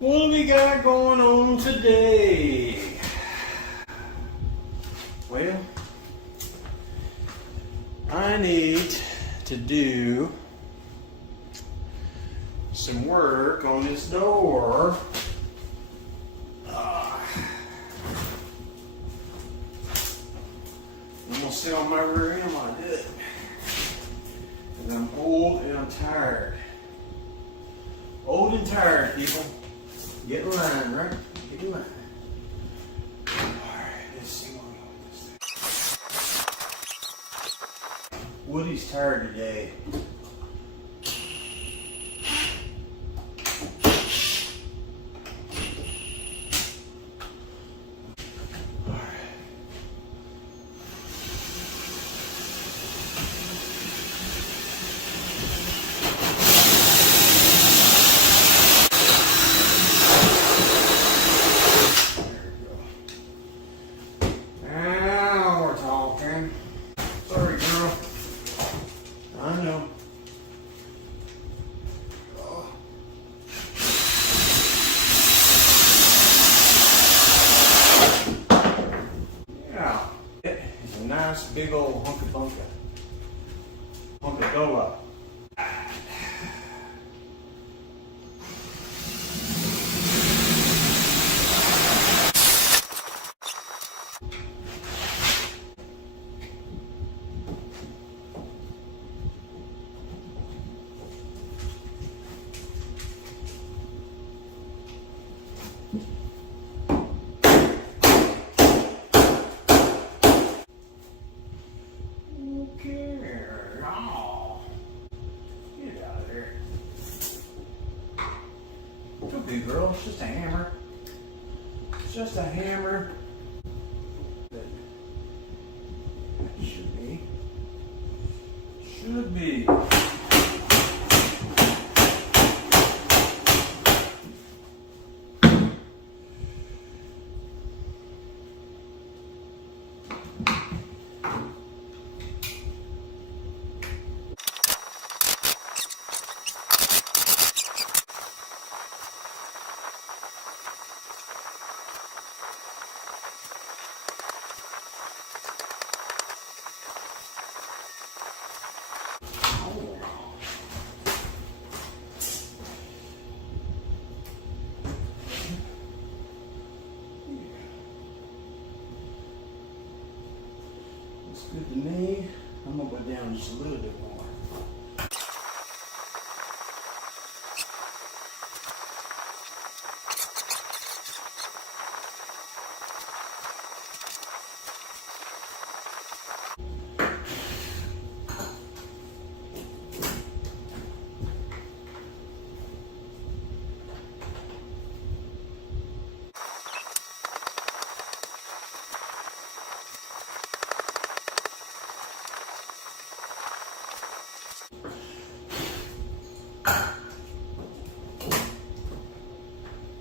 What do we got going on today? Well, I need to do some work on this door. I'm gonna sit on my rear end while I do it. Because I'm old and I'm tired. Old and tired, people. Get in line, right? Get in line. Alright, let's see what we got with this thing. Woody's tired today. Big old hunka dola. Don't be, girl. It's just a hammer. It's just a hammer. That should be. Should be. Good to me. I'm gonna go down just a little bit more.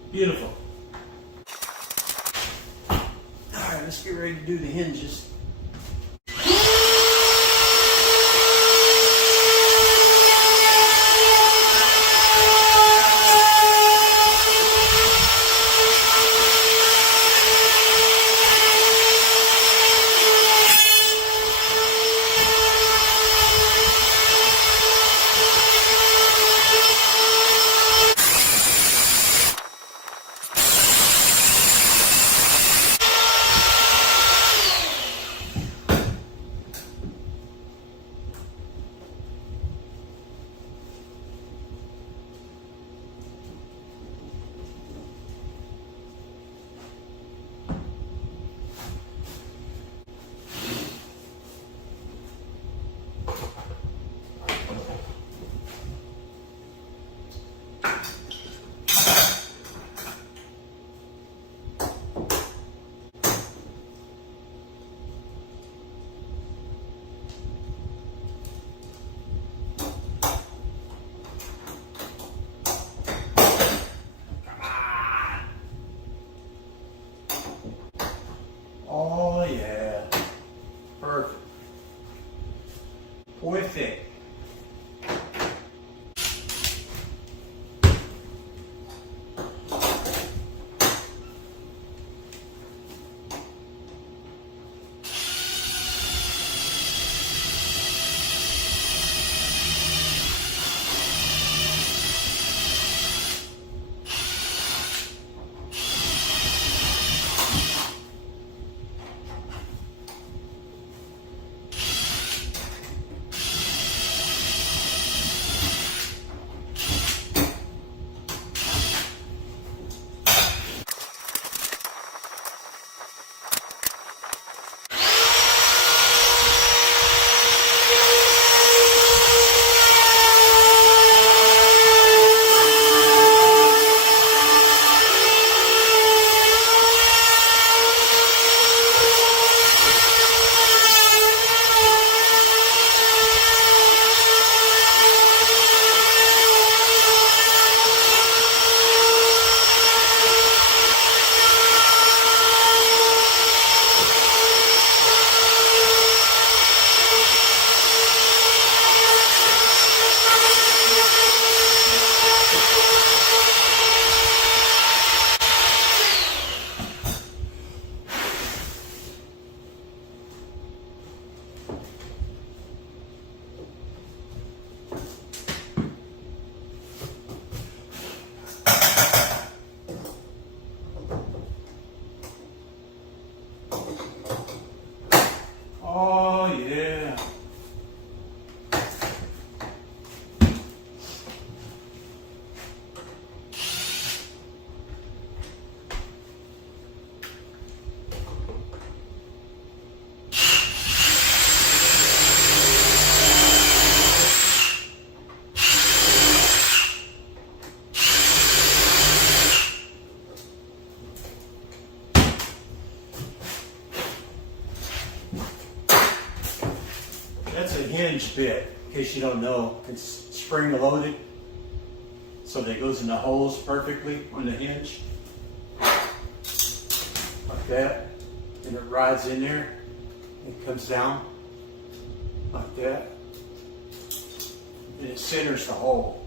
Beautiful. All right, let's get ready to do the hinges. hinge bit, in case you don't know. It's spring loaded, so that it goes in the holes perfectly on the hinge. Like that. And it rides in there. It comes down like that. And it centers the hole.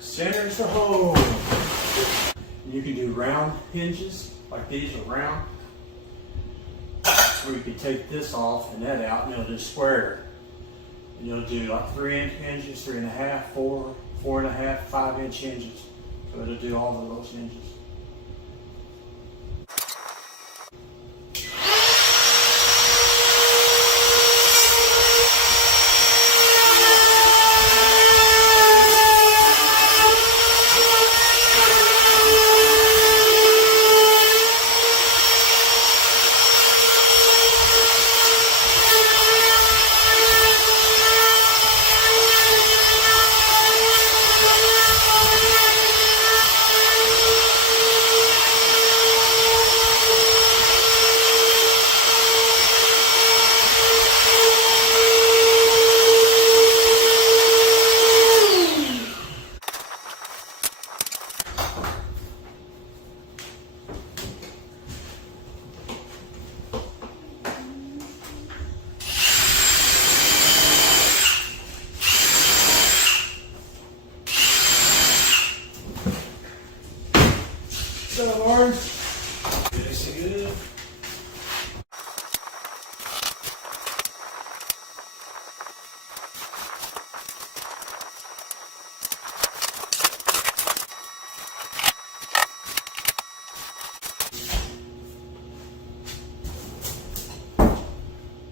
Centers the hole. And you can do round hinges, like these are round. Or you can take this off and that out, and it'll just square. And you'll do like 3-inch hinges, 3.5, 4, 4.5, 5-inch hinges. So it'll do all of those hinges. What's up, Orange? Good, so good.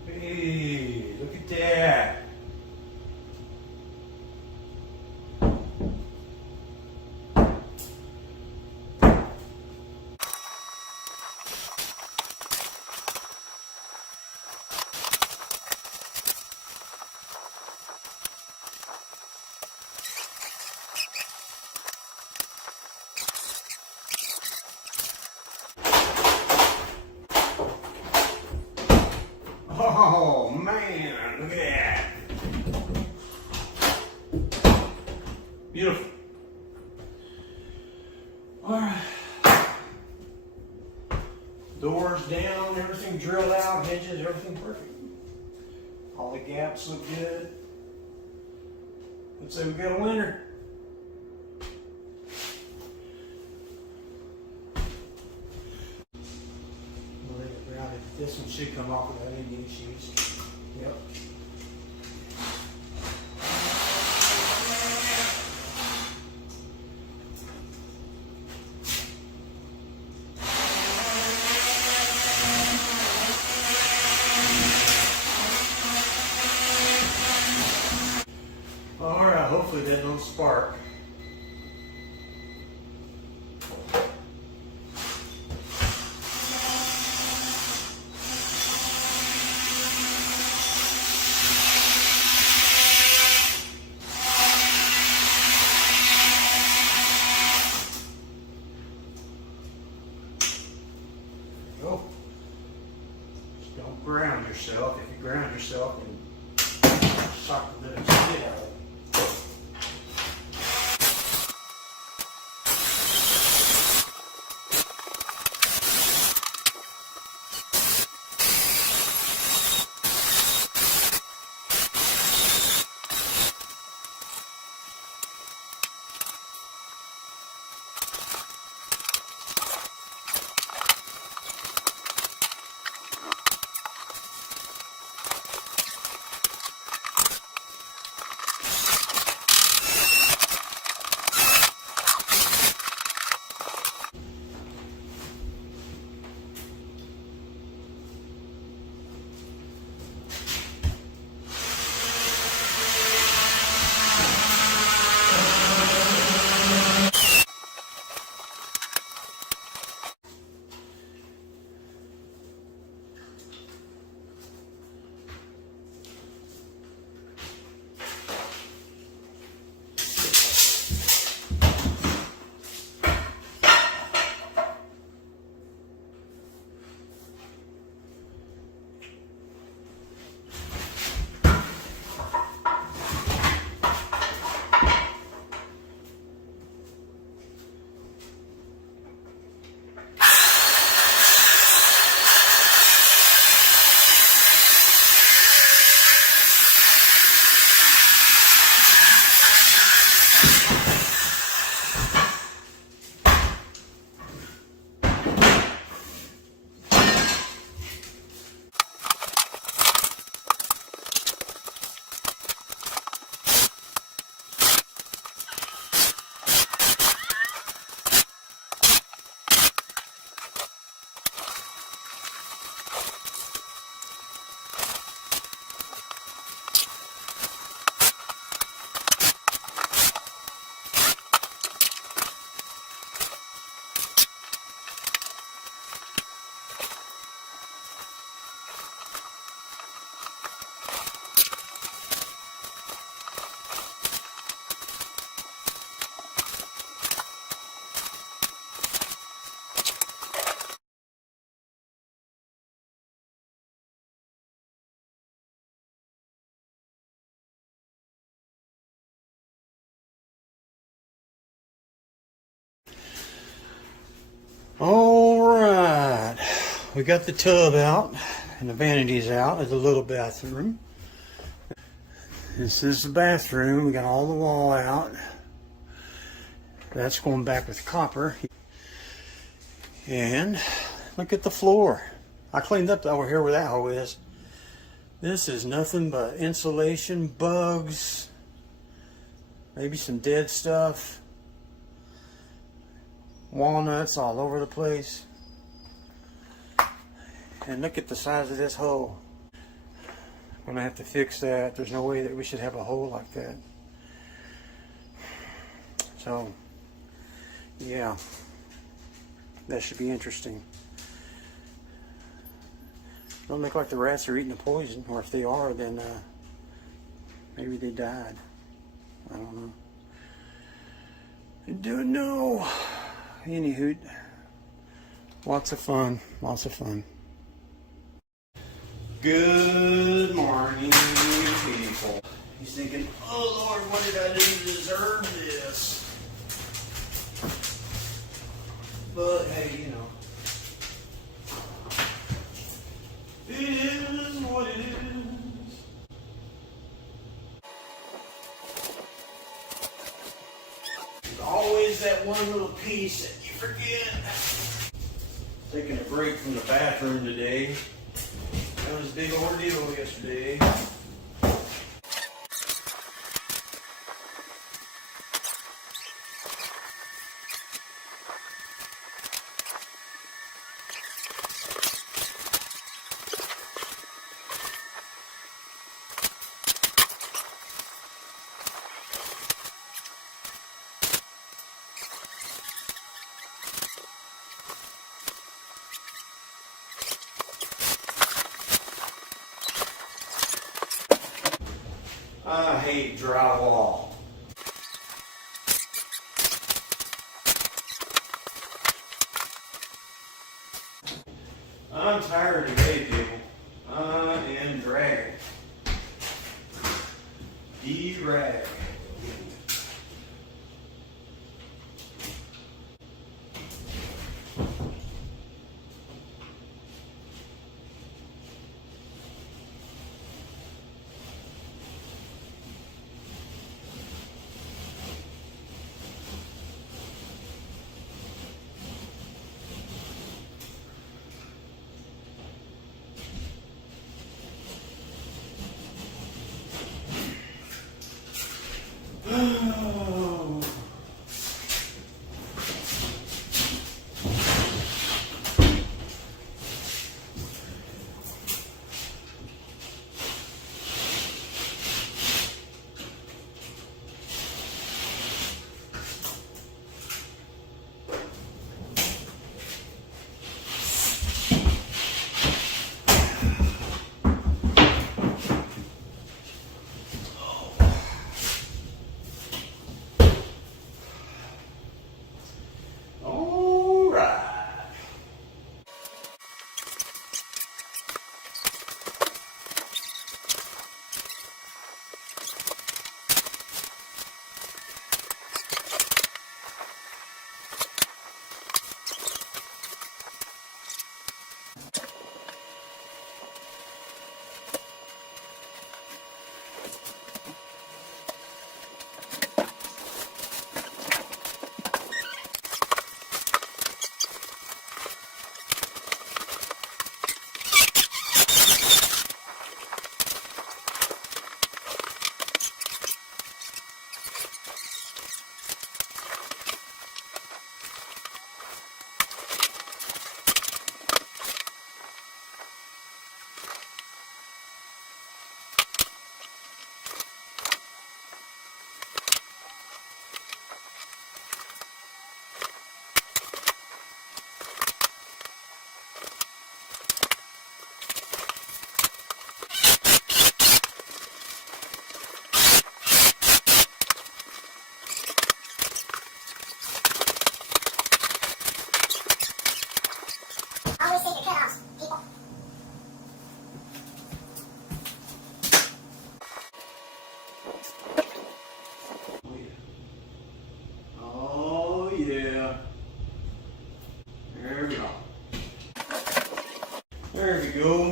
Hey, look at that. Oh man, look at that. Beautiful. Alright. Doors down, everything drilled out, hinges, everything perfect. All the gaps look good. Let's say we got a winner. This one should come off without any issues. Yep. All right, hopefully that don't spark. Go. Just don't ground yourself. If you ground yourself, then shock the living shit out of it. we got the tub out and the vanities out of the little bathroom. This is the bathroom. We got all the wall out. That's going back with copper. And look at the floor. I cleaned up over here where that hole is. This is nothing but insulation, bugs, maybe some dead stuff, walnuts all over the place. And look at the size of this hole. I'm gonna have to fix that. There's no way that we should have a hole like that. So, yeah, that should be interesting. Don't look like the rats are eating the poison, or if they are, then maybe they died. I don't know. I don't know. Anywho, lots of fun. Lots of fun. Good morning, people. He's thinking, oh Lord, what did I do to deserve this? But hey, you know, it is what it is. There's always that one little piece that you forget. Taking a break from the bathroom today. That was a big ordeal yesterday. I hate drywall. I'm tired today, people. I am dragging. D-rag.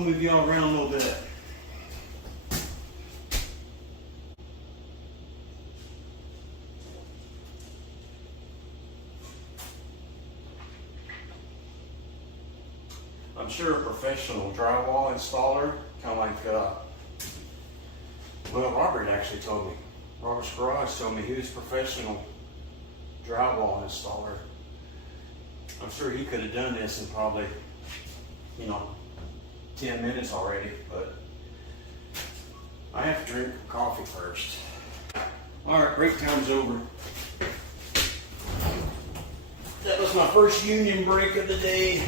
move y'all around a little bit. I'm sure a professional drywall installer, kind of like, well, Robert actually told me. Robert's Garage told me he was a professional drywall installer. I'm sure he could have done this in probably, 10 minutes already, but I have to drink coffee first. All right, break time's over. That was my first union break of the day.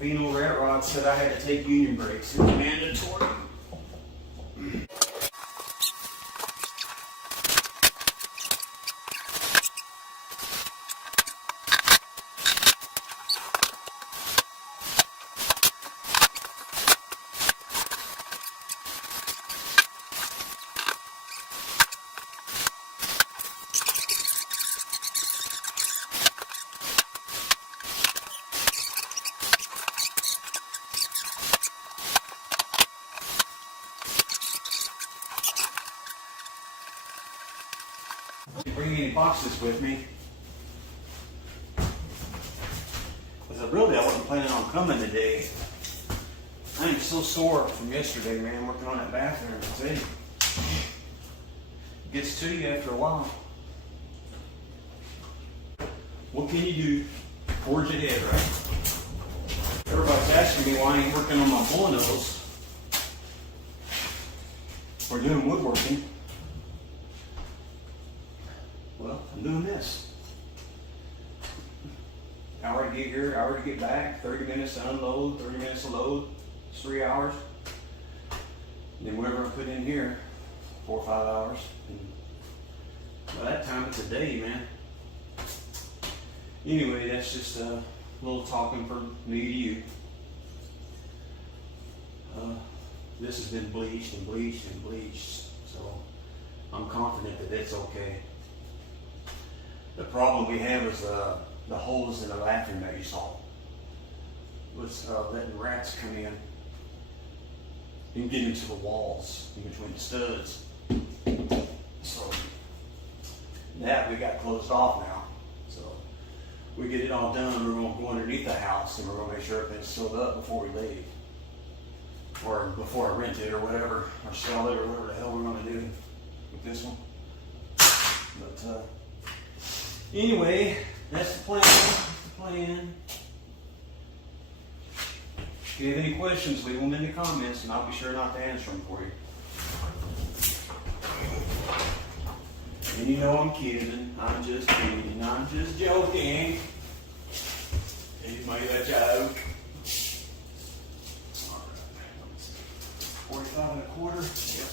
Vino Rat Rod said I had to take union breaks. It was mandatory. Bring any boxes with me, because I wasn't planning on coming today. I am so sore from yesterday, man, working on that bathroom. I tell you, it gets to you after a while. What can you do? Forge ahead, right? Everybody's asking me why I ain't working on my bullnose or doing woodworking. Well, I'm doing this. Hour to get here, hour to get back, 30 minutes to unload, 30 minutes to load. It's 3 hours. And then whatever I put in here, 4 or 5 hours. And by that time, it's a day, man. Anyway, that's just a little talking from me to you. This has been bleached and bleached and bleached, so I'm confident that it's okay. The problem we have is the holes in the bathroom that you saw. Was letting rats come in and get into the walls in between the studs. So that we got closed off now. So we get it all done, we're going to go underneath the house and we're going to make sure everything's sealed up before we leave. Or before I rent it or whatever, or sell it or whatever the hell we're going to do with this one. But anyway, that's the plan. That's the plan. If you have any questions, leave them in the comments and I'll be sure not to answer them for you. And you know I'm kidding. I'm just kidding. I'm just joking. He's made a joke. Alright. 45 1/4. Yep.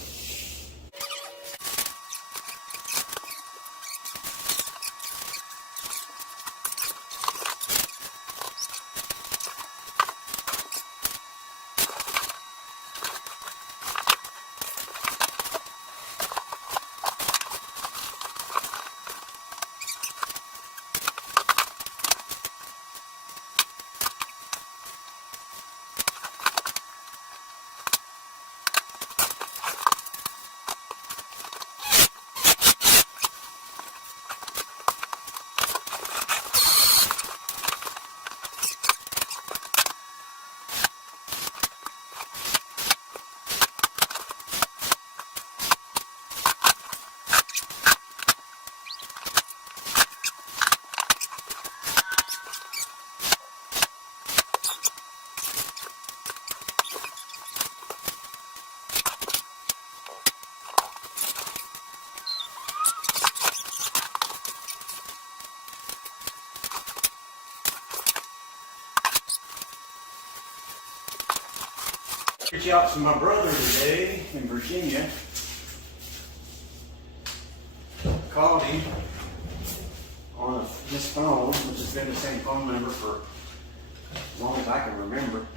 Reach out to my brother today in Virginia. Called him on his phone, which has been the same phone number for as long as I can remember.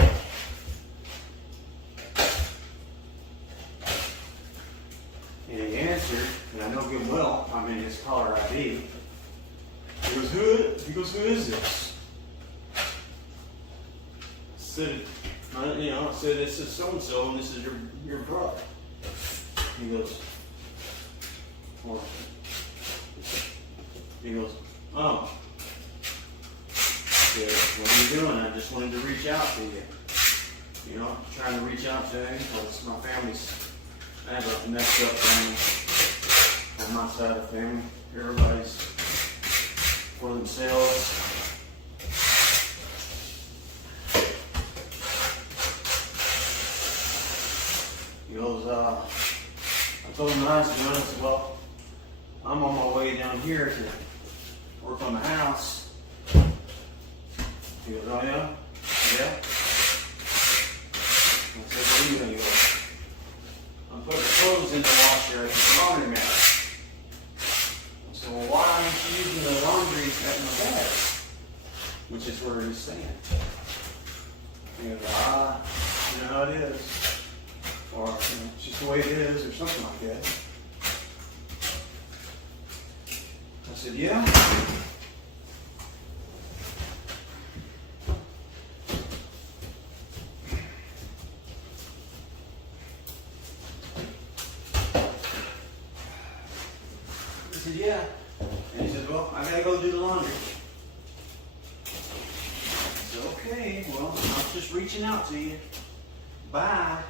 And he answered, and I know him well, I'm in his caller ID. He goes, who is this? said, I said, this is so-and-so, and this is your brother. He goes, what? He goes, oh. I said, what are you doing? I just wanted to reach out to you. You know, trying to reach out to him because my family's, I have a messed up family on my side of the family. Everybody's for themselves. He goes, I told him what I was doing. I said, well, I'm on my way down here to work on the house. He goes, oh yeah? Yeah? I said, what are you doing? He goes, I'm putting the clothes in the washer at the laundromat. I said, well, why aren't you using the laundry at my dad's? Which is where he's staying. He goes, you know how it is. Or, it's just the way it is, or something like that. I said, yeah. I said, yeah. And he said, well, I gotta go do the laundry. I said, okay, well, I was just reaching out to you. Bye.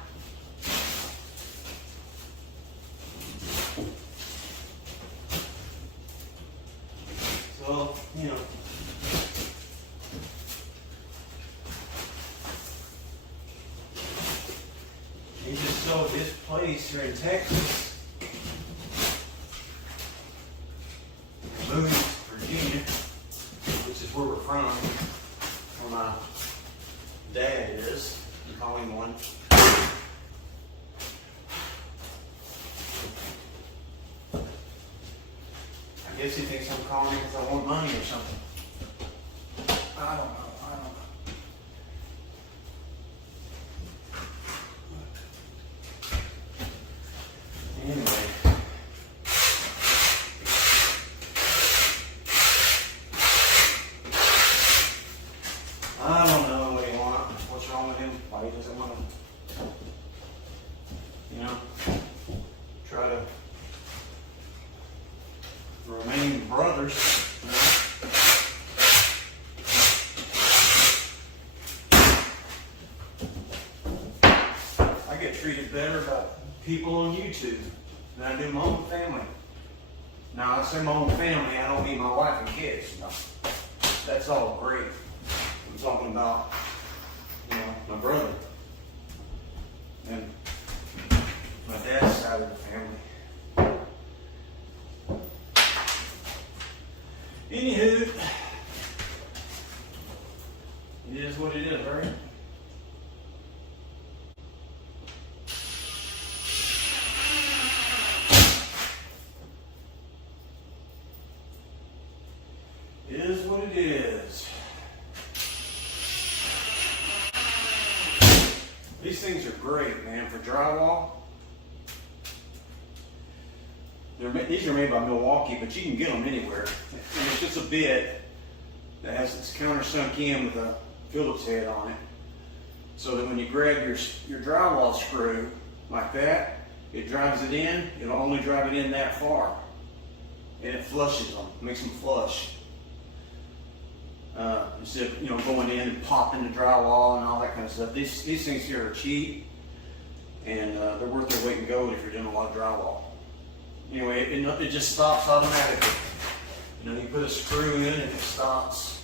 So, you know, he just sold his place here in Texas, moved to Virginia, which is where we're from, where my dad is. We call him one. I guess he thinks I'm calling him because I want money or something. I don't know. Anyway. I don't know what he wants. What's wrong with him? Why he doesn't want to, you know, try to remain brothers. You know? I get treated better by people on YouTube than I do my own family. Now, I say my own family, I don't mean my wife and kids. No. That's all great. I'm talking about, you know, my brother and my dad's side of the family. Anywho, it is what it is, right? It is what it is. These things are great, man, for drywall. These are made by Milwaukee, but you can get them anywhere. And it's just a bit that has its countersunk in with a Phillips head on it. So that when you grab your drywall screw like that, it drives it in. It'll only drive it in that far. And it flushes them, makes them flush. Instead of, you know, going in and popping the drywall and all that kind of stuff. These things here are cheap, and they're worth their weight in gold if you're doing a lot of drywall. Anyway, it just stops automatically. You know, you put a screw in and it stops.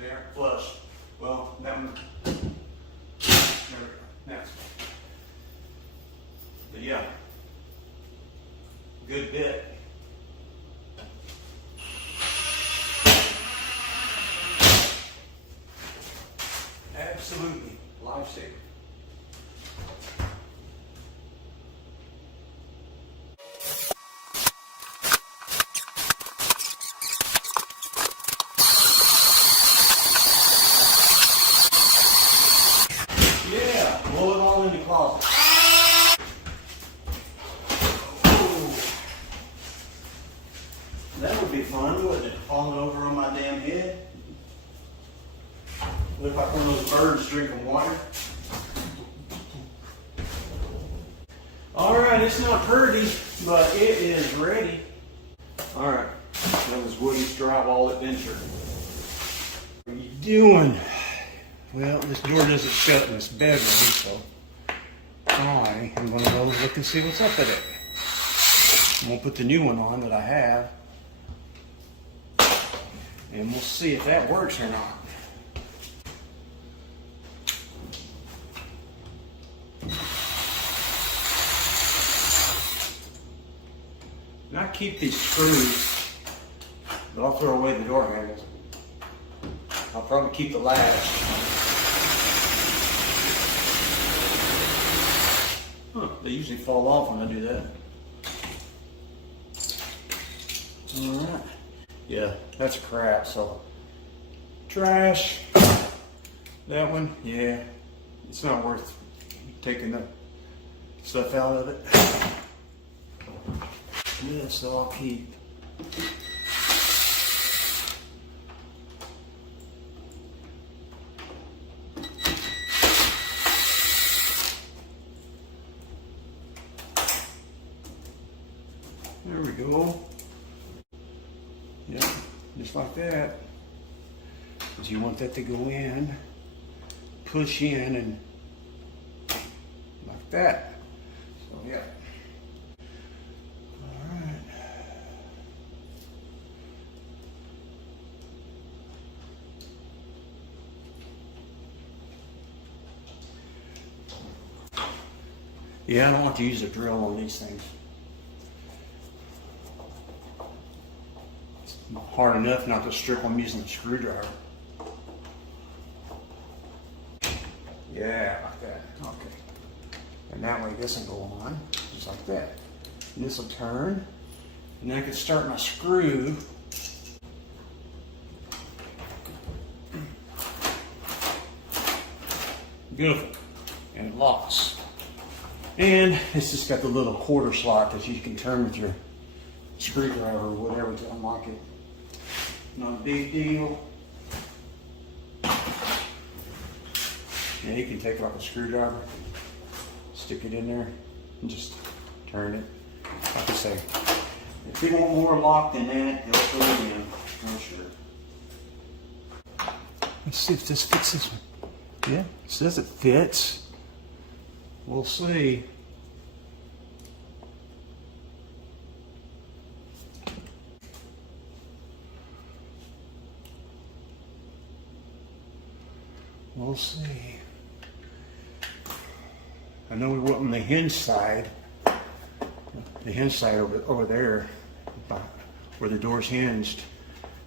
There, flush. Well, that one, there we go. Next. But yeah, good bit. Absolutely, lifesaver. Yeah, blow it all in the closet. Ooh. That would be fun, wouldn't it? Falling over on my damn birds drinking water. All right, it's not pretty, but it is ready. All right, that was Woody's drywall adventure. What are you doing? Well, this door doesn't shut in this bedroom, so I am going to go look and see what's up with it. I'm going to put the new one on that I have, and we'll see if that works or not. And I keep these screws, but I'll throw away the door handles. I'll probably keep the latch. Huh, they usually fall off when I do that. Alright. Yeah, that's crap, so. Trash. That one, yeah. It's not worth taking the stuff out of it. Yeah, so I'll keep. There we go. Yep, just like that. Because you want that to go in, push in, and like that. So yeah. All right. Yeah, I don't want to use a drill on these things. Hard enough not to strip them using a screwdriver. Yeah, like that. Okay. And that way this will go on, just like that. And this will turn. And then I can start my screw. Beautiful. And it locks. And it's just got the little quarter slot that you can turn with your screwdriver or whatever to unlock it. Not a big deal. Yeah, you can take like a screwdriver, stick it in there, and just turn it. Like I say, if you want more lock than that, they'll throw it in. I'm sure. Let's see if this fits this one. Yeah, it says it fits. We'll see. We'll see. I know we went on the hinge side. The hinge side over there, where the door's hinged.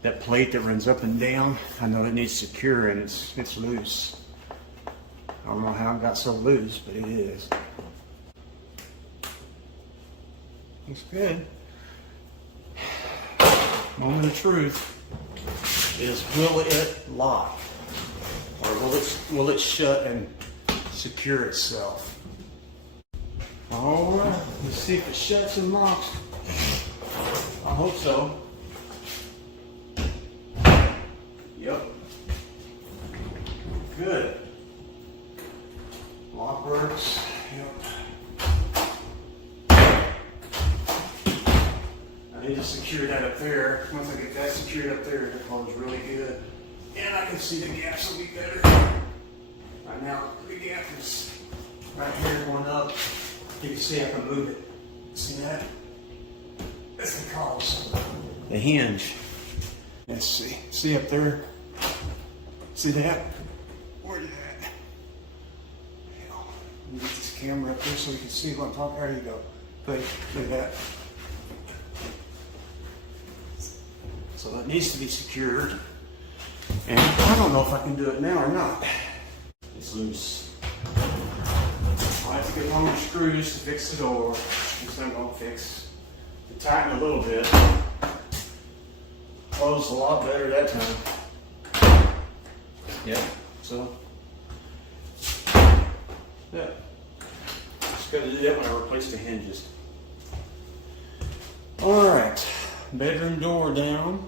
That plate that runs up and down, I know it needs secure and it's loose. I don't know how it got so loose, but it is. Looks good. Moment of truth is, will it lock? Or will it shut and secure itself? All right, let's see if it shuts and locks. I hope so. Yep. Good. Lock works. Yep. I need to secure that up there. Once I get that secured up there, it holds really good. And I can see the gaps will be better. Right now, the gap is right here going up. You can see I can move it. See that? That's because the hinge. Let's see. See up there? See that? Where's it at? Let me get this camera up there so you can see what I'm talking about. There you go. Look at that. So it needs to be secured. And I don't know if I can do it now or not. It's loose. I have to get longer screws to fix the door, which I'm going to fix. To tighten a little bit. Closed a lot better that time. Yep, so. Yeah. Just got to do that when I replace the hinges. Alright, bedroom door down.